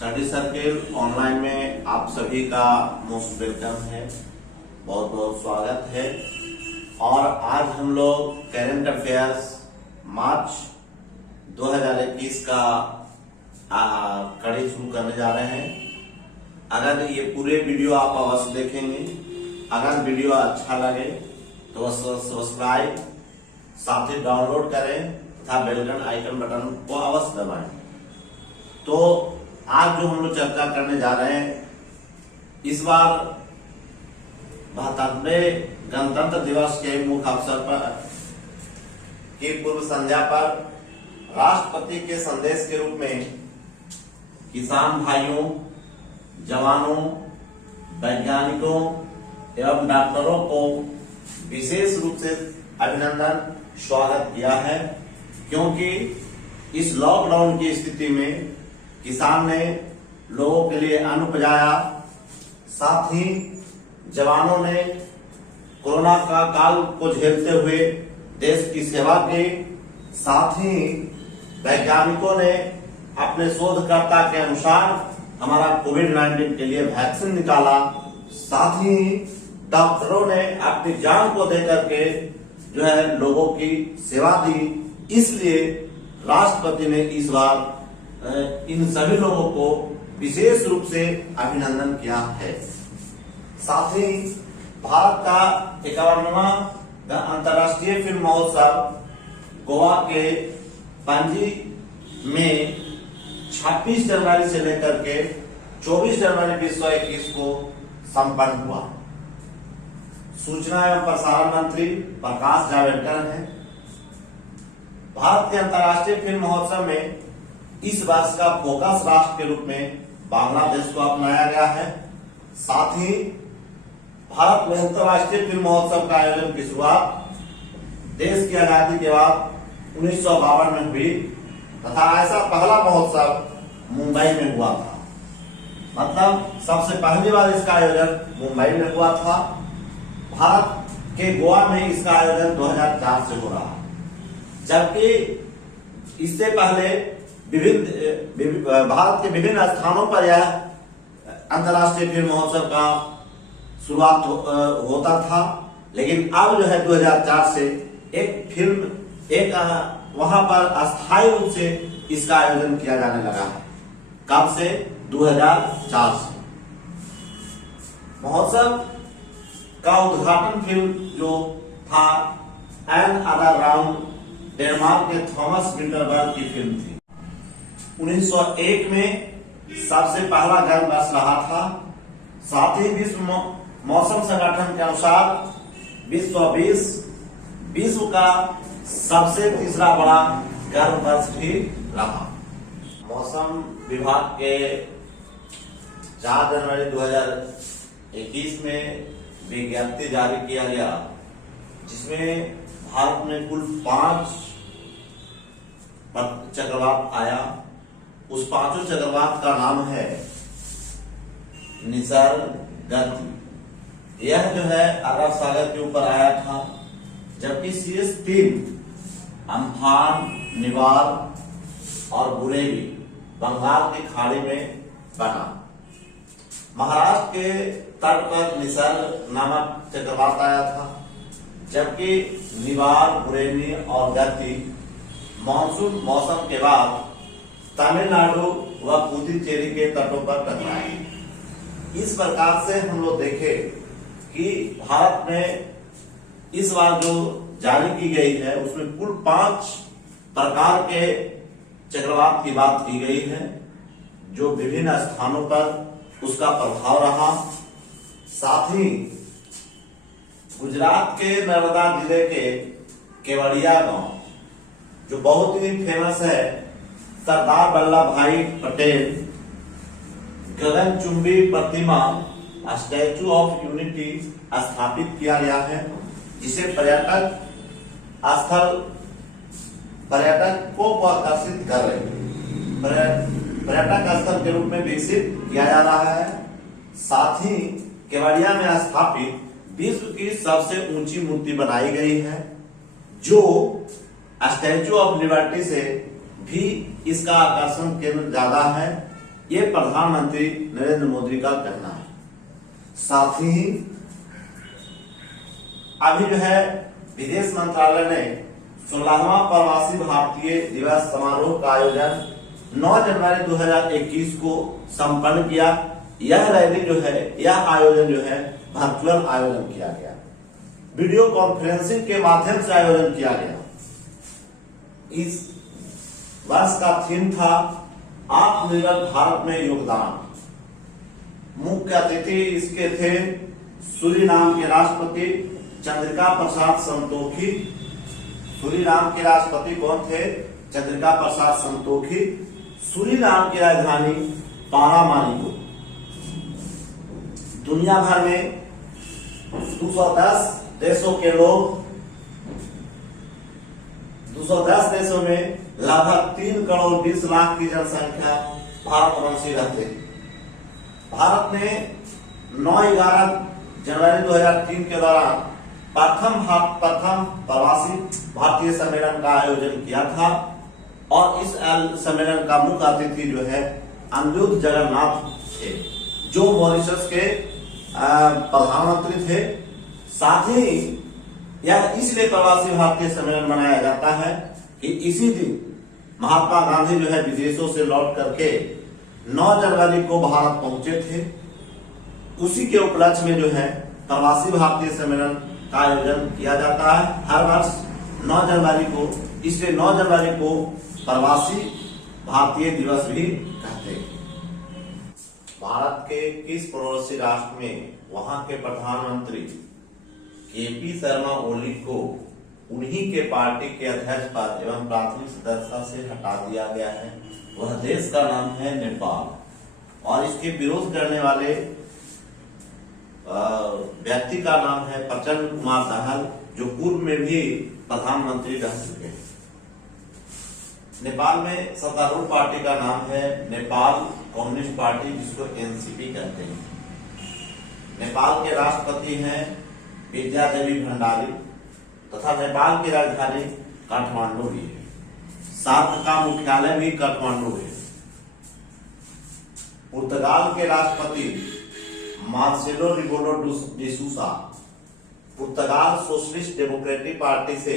Study circle online में आप सभी का मोस्ट वेलकम है, बहुत बहुत स्वागत है। और आज हम लोग करेंट अफेयर्स मार्च 2021 का कड़ी शुरू करने जा रहे हैं। अगर ये पूरे वीडियो आप अवश्य देखेंगे, अगर वीडियो अच्छा लगे तो सब्सक्राइब साथ ही डाउनलोड करें तथा बेल आइकन बटन को अवश्य दबाएं। तो आज जो हम लोग चर्चा करने जा रहे हैं, इस बार 72वें गणतंत्र दिवस के मुख्य अवसर पर की पूर्व संध्या पर राष्ट्रपति के संदेश के रूप में किसान भाइयों, जवानों, वैज्ञानिकों एवं डॉक्टरों को विशेष रूप से अभिनंदन स्वागत किया है, क्योंकि इस लॉकडाउन की स्थिति में किसान ने लोगों के लिए अन्न उपजाया, साथ ही जवानों ने कोरोना का काल को झेलते हुए देश की सेवा की, साथ ही वैज्ञानिकों ने अपने शोधकर्ता के अनुसार हमारा कोविड-19 के लिए वैक्सीन निकाला, साथ ही डॉक्टरों ने अपनी जान को देकर के जो है लोगों की सेवा दी। इसलिए राष्ट्रपति ने इस बार इन सभी लोगों को विशेष रूप से अभिनंदन किया है। साथ ही भारत का 51वां अंतर्राष्ट्रीय फिल्म महोत्सव गोवा के पणजी में 26 जनवरी से लेकर के 24 जनवरी 2021 को संपन्न हुआ। सूचना एवं प्रसारण मंत्री प्रकाश जावड़ेकर हैं। भारत के अंतर्राष्ट्रीय फिल्म महोत्सव में इस वर्ष का फोकस राष्ट्र के रूप में बांग्लादेश को अपनाया गया है। साथ ही भारत में अंतर्राष्ट्रीय फिल्म महोत्सव का आयोजन की शुरुआत देश की आजादी के बाद 1952 में हुई तथा ऐसा पहला महोत्सव मुंबई में हुआ था। मतलब सबसे पहली बार इसका आयोजन मुंबई में हुआ था। भारत के गोवा में इसका आयोजन 2004 से हो रहा है, जबकि इससे पहले भारत के विभिन्न स्थानों पर यह अंतर्राष्ट्रीय फिल्म महोत्सव का शुरुआत होता था, लेकिन अब जो है 2004 से एक वहां पर अस्थायी रूप से इसका आयोजन किया जाने लगा है। कब से? 2004 से। महोत्सव का उद्घाटन फिल्म जो था एन अदर राउंड, डेनमार्क के थॉमस विंटरबर्ग की फिल्म थी। 1901 में सबसे पहला गर्म वर्ष रहा था। साथ ही विश्व मौसम संगठन के अनुसार विश्व का सबसे तीसरा बड़ा गर्म वर्ष भी रहा। मौसम विभाग के 4 जनवरी 2021 में विज्ञप्ति जारी किया गया, जिसमें भारत में कुल 5 चक्रवात आया। उस 5 चक्रवात का नाम है निसर्ग गति। यह जो है अरब सागर के ऊपर आया था, जबकि CS3 अम्फान, निवार और बुरेवी बंगाल की खाड़ी में बना। महाराष्ट्र के तट पर निसर्ग नामक चक्रवात आया था, जबकि निवार, बुरेवी और गति मानसून मौसम के बाद तमिलनाडु व पुदुचेरी के तटों पर टकराए। इस प्रकार से हम लोग देखें कि भारत में इस बार जो जारी की गई है उसमें कुल 5 प्रकार के चक्रवात की बात की गई है, जो विभिन्न स्थानों पर उसका प्रभाव रहा। साथ ही गुजरात के नर्मदा जिले के केवड़िया गांव, जो बहुत ही फेमस है, सरदार वल्लभ भाई पटेल गगनचुंबी प्रतिमा स्टैचू ऑफ यूनिटी स्थापित किया गया है, जिसे पर्यटक को आकर्षित कर रहे हैं, पर्यटक स्थल के रूप में विकसित किया जा रहा है। साथ ही केवड़िया में स्थापित विश्व की सबसे ऊंची मूर्ति बनाई गई है, जो स्टैचू ऑफ लिबर्टी से भी इसका आकर्षण केंद्र ज्यादा है। ये प्रधानमंत्री नरेंद्र मोदी का कहना है। साथ ही अभी जो है विदेश मंत्रालय ने 16वां प्रवासी भारतीय दिवस समारोह का आयोजन 9 जनवरी 2021 को संपन्न किया। यह रैली जो है, यह आयोजन जो है वर्चुअल आयोजन किया गया, वीडियो कॉन्फ्रेंसिंग के माध्यम से आयोजन किया गया। इस वर्ष का थीम था आत्मनिर्भर भारत में योगदान। मुख्य अतिथि इसके थे सूरीनाम के राष्ट्रपति चंद्रिका प्रसाद संतोखी। सूरीनाम के राष्ट्रपति कौन थे? चंद्रिका प्रसाद संतोखी। सूरीनाम की राजधानी पारामारिबो। दुनिया भर में 210 देशों के लोग, 210 देशों में लगभग 3 करोड़ 20 लाख की जनसंख्या भारतवंशी रहते हैं। भारत ने 9-11 जनवरी 2003 के दौरान प्रथम प्रवासी भारतीय सम्मेलन का आयोजन किया था और इस सम्मेलन का मुख्य अतिथि जो है अनिरुद्ध जगन्नाथ थे, जो मॉरिशस के प्रधानमंत्री थे। साथ ही यह इसलिए प्रवासी भारतीय सम्मेलन मनाया जाता है कि इसी दिन महात्मा गांधी जो है विदेशों से लौट करके 9 जनवरी को भारत पहुंचे थे। उसी के उपलक्ष्य में जो है प्रवासी भारतीय सम्मेलन का आयोजन किया जाता है हर वर्ष 9 जनवरी को। इसलिए 9 जनवरी को प्रवासी भारतीय दिवस भी कहते हैं। भारत के किस पड़ोसी राष्ट्र में वहां के प्रधानमंत्री केपी शर्मा ओली को उन्हीं के पार्टी के अध्यक्ष पद एवं प्राथमिक सदस्यता से हटा दिया गया है? वह देश का नाम है नेपाल और इसके विरोध करने वाले व्यक्ति का नाम है प्रचंड कुमार दाहाल, जो पूर्व में भी प्रधानमंत्री रह चुके हैं। नेपाल में सत्तारूढ़ पार्टी का नाम है नेपाल कम्युनिस्ट पार्टी, जिसको एनसीपी कहते हैं। नेपाल के राष्ट्रपति हैं विद्या देवी भंडारी तथा नेपाल की राजधानी काठमांडू भी है। सार्क का मुख्यालय भी काठमांडू है। पुर्तगाल के राष्ट्रपति मार्सेलो रिबेलो डी सूसा पुर्तगाल सोशलिस्ट डेमोक्रेटिक पार्टी से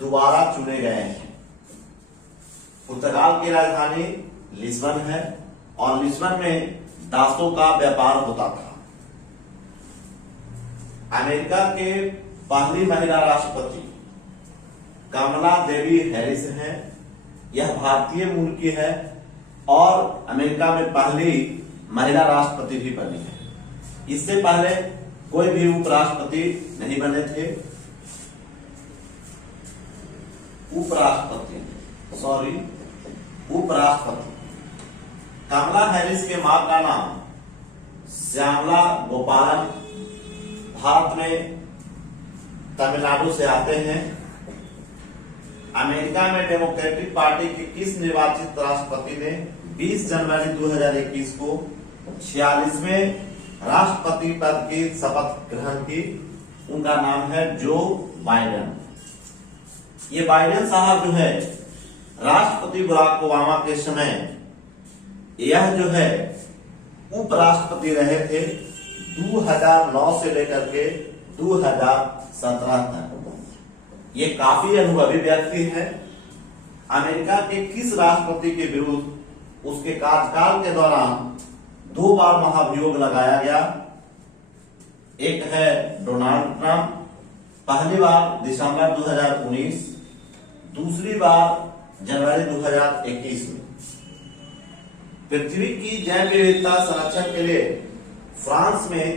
दोबारा चुने गए हैं। पुर्तगाल की राजधानी लिस्बन है और लिस्बन में दासों का व्यापार होता था। अमेरिका के पहली महिला राष्ट्रपति कमला देवी हैरिस हैं। यह भारतीय मूल की है और अमेरिका में पहली महिला राष्ट्रपति भी बनी है। इससे पहले कोई भी उपराष्ट्रपति नहीं बने थे। उपराष्ट्रपति कमला हैरिस के मां का नाम श्यामला गोपालन, भारत में तमिलनाडु से आते हैं। अमेरिका में डेमोक्रेटिक पार्टी के किस निर्वाचित राष्ट्रपति ने 20 जनवरी 2021 को 46वें राष्ट्रपति पद की शपथ ग्रहण की? उनका नाम है जो बाइडेन। ये बाइडेन साहब जो है राष्ट्रपति बराक ओबामा के समय यह जो है उपराष्ट्रपति रहे थे 2009 से लेकर के 2017 तक। ये काफी अनुभवी व्यक्ति है। अमेरिका के किस राष्ट्रपति के विरुद्ध उसके कार्यकाल के दौरान 2 बार महाभियोग लगाया गया? एक है डोनाल्ड ट्रंप, पहली बार दिसंबर 2019, दूसरी बार जनवरी 2021 में। पृथ्वी की जैव विविधता संरक्षण के लिए फ्रांस में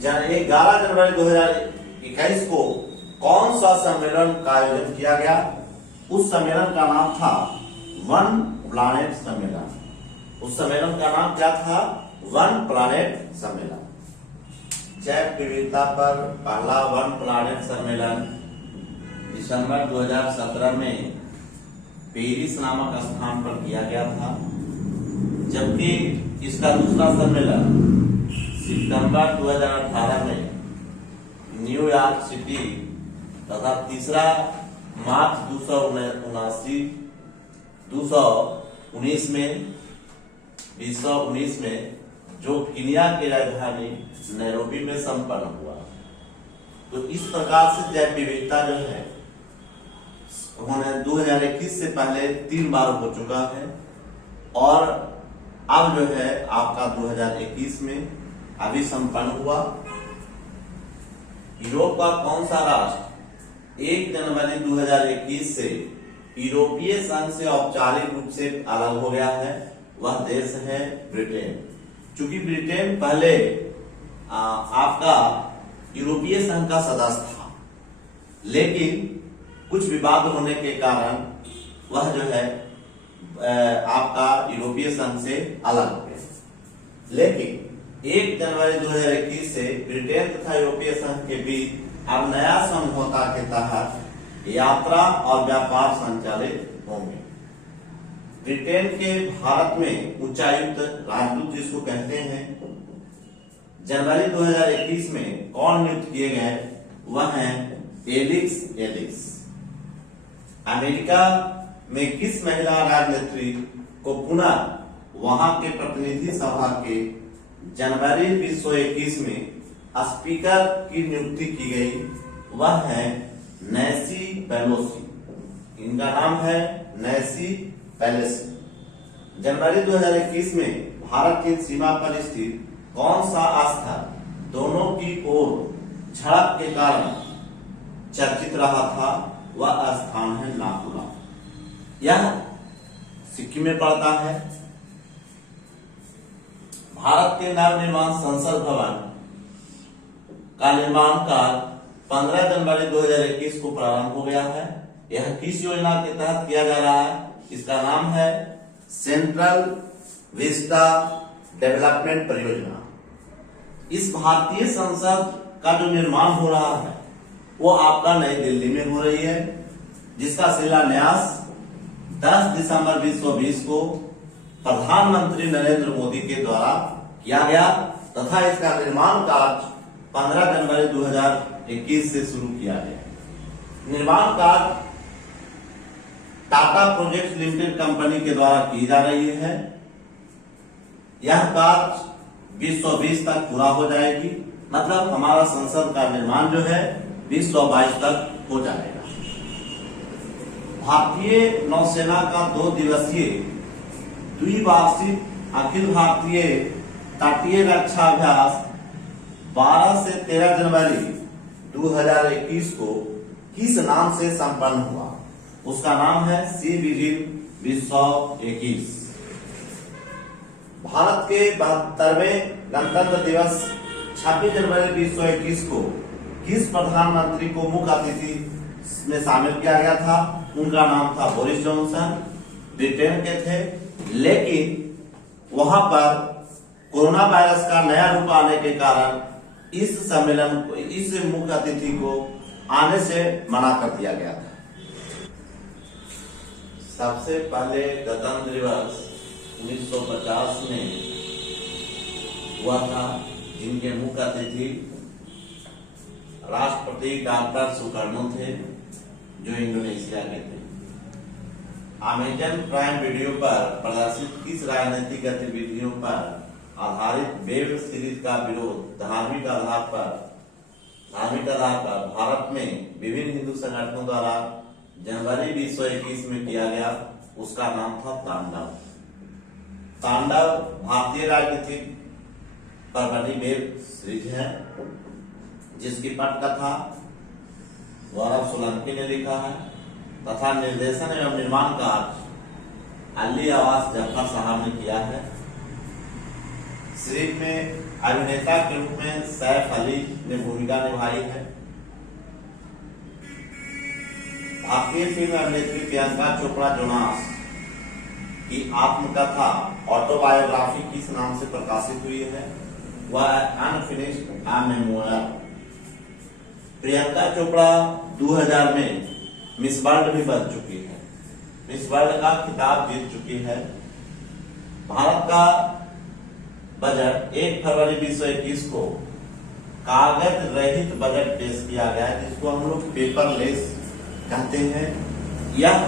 11 जनवरी 2021 को कौन सा सम्मेलन का आयोजन किया गया? उस सम्मेलन का नाम था वन प्लानेट सम्मेलन। उस सम्मेलन का नाम क्या था? वन प्लानेट सम्मेलन। जैव विविधता पर पहला वन प्लानेट सम्मेलन दिसंबर 2017 में पेरिस नामक स्थान पर किया गया था, जबकि इसका दूसरा सम्मेलन सितंबर 2018 में न्यूयॉर्क सिटी तथा तीसरा मार्च 219 में 2019 में, जो कीनिया की राजधानी नैरोबी में संपन्न हुआ। तो इस प्रकार से जैव विविधता जो है उन्होंने 2021 से पहले 3 बार हो चुका है, और अब जो है आपका 2021 में अभी संपन्न हुआ। यूरोप का कौन सा राष्ट्र 1 जनवरी 2021 से यूरोपीय संघ से औपचारिक रूप से अलग हो गया है? वह देश है ब्रिटेन। चूंकि ब्रिटेन पहले आपका यूरोपीय संघ का सदस्य था, लेकिन कुछ विवाद होने के कारण वह जो है आपका यूरोपीय संघ से अलग हो गया। लेकिन 1 जनवरी 2021 से ब्रिटेन तथा यूरोपीय संघ के बीच अब नया समझौता के तहत यात्रा और व्यापार संचालित होंगे। ब्रिटेन के भारत में उच्चायुक्त राजदूत जिसको कहते हैं, जनवरी 2021 में कौन नियुक्त किए गए? वह हैं एलिक्स। अमेरिका में किस महिला राजनेत्री को पुनः वहां के प्रतिनिधि सभा के जनवरी 2021 में स्पीकर की नियुक्ति की गई? वह है नैन्सी पेलोसी। इनका नाम है नैन्सी पेलोसी। जनवरी 2021 में भारत चीन सीमा पर स्थित कौन सा स्थल दोनों की ओर झड़प के कारण चर्चित रहा था? वह स्थान है नाथुला। यह सिक्किम में पड़ता है। भारत के नवनिर्माण संसद भवन का निर्माण कार्य 15 जनवरी 2021 को प्रारंभ हो गया है। यह किस योजना के तहत किया जा रहा है? इसका नाम है सेंट्रल विस्टा डेवलपमेंट परियोजना। इस भारतीय संसद का जो निर्माण हो रहा है वो आपका नई दिल्ली में हो रही है, जिसका शिलान्यास 10 दिसंबर 2020 को प्रधानमंत्री नरेंद्र मोदी के द्वारा किया गया तथा इसका निर्माण कार्य 15 जनवरी 2021 से शुरू किया गया। निर्माण कार्य टाटा प्रोजेक्ट लिमिटेड कंपनी के द्वारा की जा रही है। यह कार्य 2020 तक पूरा हो जाएगी, मतलब हमारा संसद का निर्माण जो है 2022 तक हो जाएगा। भारतीय नौसेना का 2 दिवसीय द्विवार्षिक अखिल भारतीय तटीय रक्षा अभ्यास 12 से 13 जनवरी 2021 को किस नाम से संपन्न हुआ? उसका नाम है सी विजिल 221। भारत के 72वें गणतंत्र दिवस 26 जनवरी 2021 को किस प्रधानमंत्री को मुख्य अतिथि में शामिल किया गया था? उनका नाम था बोरिस जॉनसन, ब्रिटेन के थे। लेकिन वहां पर कोरोना वायरस का नया रूप आने के कारण इस सम्मेलन को, इस मुख्य अतिथि को आने से मना कर दिया गया था। सबसे पहले गणतंत्र दिवस 1950 में हुआ था, जिनके मुख्य अतिथि राष्ट्रपति डॉक्टर सुकर्णो थे, जो इंडोनेशिया के थे। अमेजन प्राइम वीडियो पर प्रदर्शित किस राजनीतिक गतिविधियों पर आधारित वेब सीरीज का विरोध धार्मिक आधार पर भारत में विभिन्न हिंदू संगठनों द्वारा जनवरी 2021 में किया गया? उसका नाम था तांडव। तांडव भारतीय राजनीतिक पर बनी वेब सीरीज है, जिसकी पटकथा गौरव सोलंकी ने लिखा है तथा निर्देशन एवं निर्माण कार्य अली आवास जफर साहब ने किया है। सीरीज में अभिनेता के रूप में सैफ अली ने भूमिका निभाई है। भारतीय फिल्म अभिनेत्री प्रियंका चोपड़ा जोनास की आत्मकथा ऑटोबायोग्राफी किस नाम से प्रकाशित हुई है? वह अनफिनिश्ड अ मेमोयर। प्रियंका चोपड़ा 2000 में मिस वर्ल्ड भी बन चुकी है, मिस वर्ल्ड का खिताब जीत चुकी है। भारत का बजट 1 फरवरी 2021 को कागज रहित बजट पेश किया गया है, जिसको हम लोग पेपरलेस कहते हैं। यह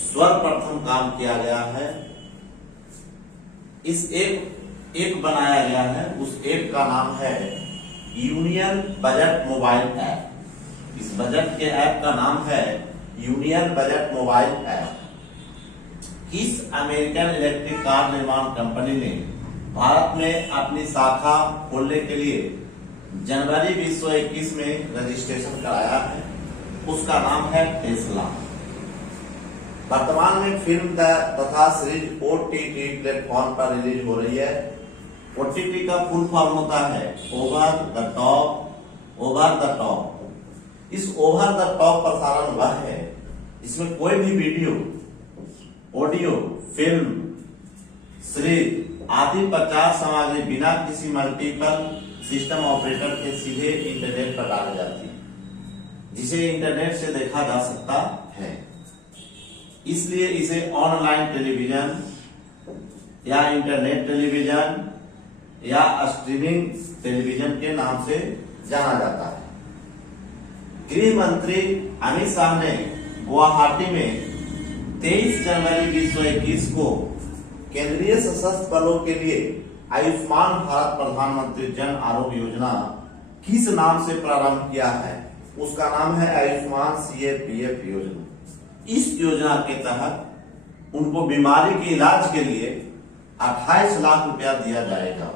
सर्वप्रथम काम किया गया है इस ऐप बनाया गया है, उस ऐप का नाम है यूनियन बजट मोबाइल ऐप। इस बजट के ऐप का नाम है यूनियन बजट मोबाइल ऐप। इस अमेरिकन इलेक्ट्रिक कार निर्माण कंपनी ने भारत में अपनी शाखा खोलने के लिए जनवरी 2021 में रजिस्ट्रेशन कराया है। उसका नाम है टेस्ला। वर्तमान में फिल्म तथा सीरीज OTT प्लेटफॉर्म पर रिलीज हो रही है। OTT का फुल फॉर्म होता है ओवर द टॉप। इस ओवर द टॉप प्रसारण वह है इसमें कोई भी वीडियो, ऑडियो, फिल्म, सीरीज आदि प्रचार सामग्री बिना किसी मल्टीपल सिस्टम ऑपरेटर के सीधे इंटरनेट पर डाली जाती है, जिसे इंटरनेट से देखा जा सकता है। इसलिए इसे ऑनलाइन टेलीविजन या इंटरनेट टेलीविजन या स्ट्रीमिंग टेलीविजन के नाम से जाना जाता है। गृह मंत्री अमित शाह ने गुवाहाटी में 23 जनवरी 2021 को केंद्रीय सशस्त्र बलों के लिए आयुष्मान भारत प्रधानमंत्री जन आरोग्य योजना किस नाम से प्रारंभ किया है? उसका नाम है आयुष्मान CAPF योजना। इस योजना के तहत उनको बीमारी के इलाज के लिए 28 लाख रुपया दिया जाएगा।